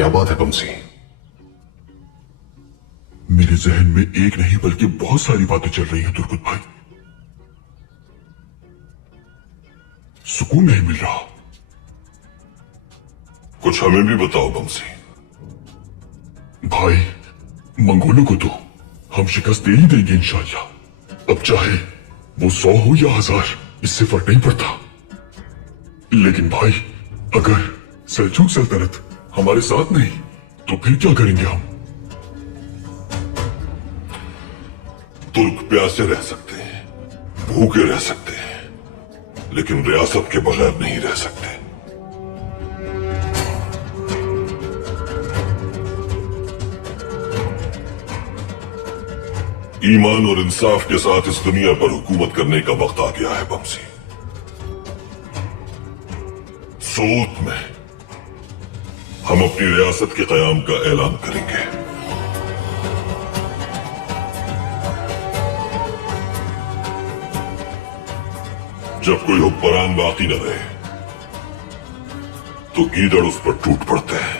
क्या बात है बमसी? मेरे जहन में एक नहीं बल्कि बहुत सारी बातें चल रही हैं तुर्कुत भाई। सुकून नहीं मिल रहा। कुछ हमें भी बताओ बमसी। भाई मंगोलों को तो हम शिकस्त दे ही देंगे इंशाअल्लाह। अब चाहे वो 100 हो या 1000 इससे फर्क नहीं पड़ता। लेकिन भाई अगर सेल्जूक सल्तनत हमारे साथ नहीं तो फिर क्या करेंगे हम? तुर्क प्यासे रह सकते हैं, भूखे रह सकते हैं, लेकिन रियासत के बगैर नहीं रह सकते। ईमान और इंसाफ के साथ इस दुनिया पर हुकूमत करने का वक्त आ गया है बमसी। सूत में हम अपनी रियासत के कयाम का ऐलान करेंगे। जब कोई हुक्मरान बाकी न रहे तो गीदड़ उस पर टूट पड़ते हैं।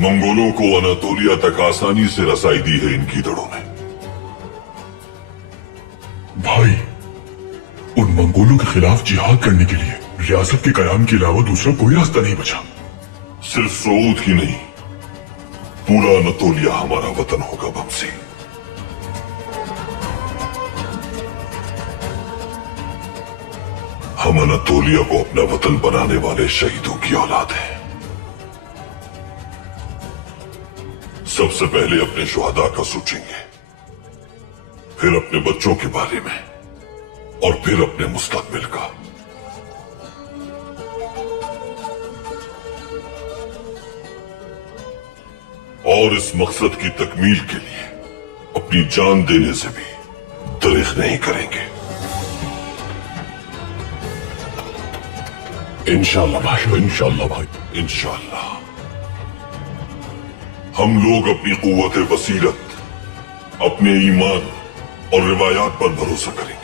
मंगोलों को अनातोलिया तक आसानी से रसाई दी है इन गीदड़ों ने। भाई उन मंगोलों के खिलाफ जिहाद करने के लिए रियासत के कयाम के अलावा दूसरा कोई रास्ता नहीं बचा। सिर्फ सऊद ही नहीं, पूरा अनातोलिया हमारा वतन होगा बमसी। हम अनातोलिया को अपना वतन बनाने वाले शहीदों की औलाद हैं। सबसे पहले अपने शुहदा का सोचेंगे, फिर अपने बच्चों के बारे में और फिर अपने मुस्तकबिल का। और इस मकसद की तकमील के लिए अपनी जान देने से भी दरेख नहीं करेंगे। इंशाअल्लाह भाई, इंशाअल्लाह भाई, इंशाअल्लाह। हम लोग अपनी कुव्वत बसीरत, अपने ईमान और रिवायात पर भरोसा करेंगे।